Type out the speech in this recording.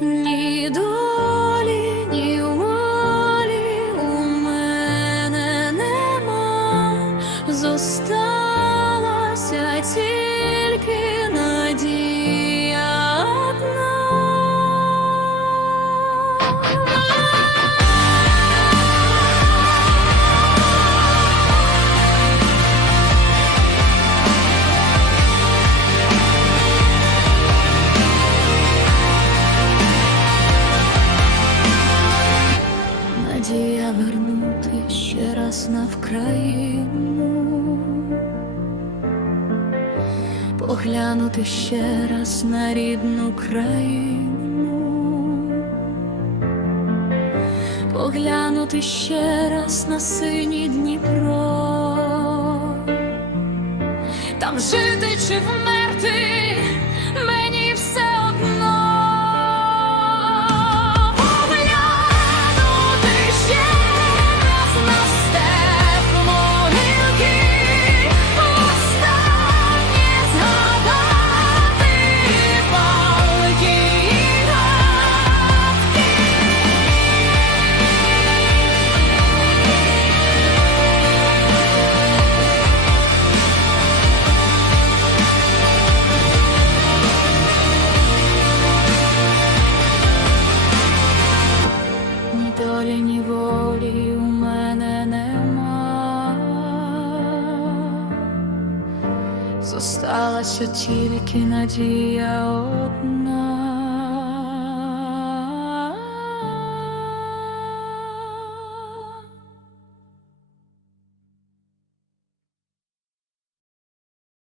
ні долі, ні волі у мене нема. нас навкраїну, поглянути ще раз на рідну країну, поглянути ще раз на сині Дніпро, там жити чи вмерти. Долі, ні волі у мене нема. Зосталася тільки надія одна.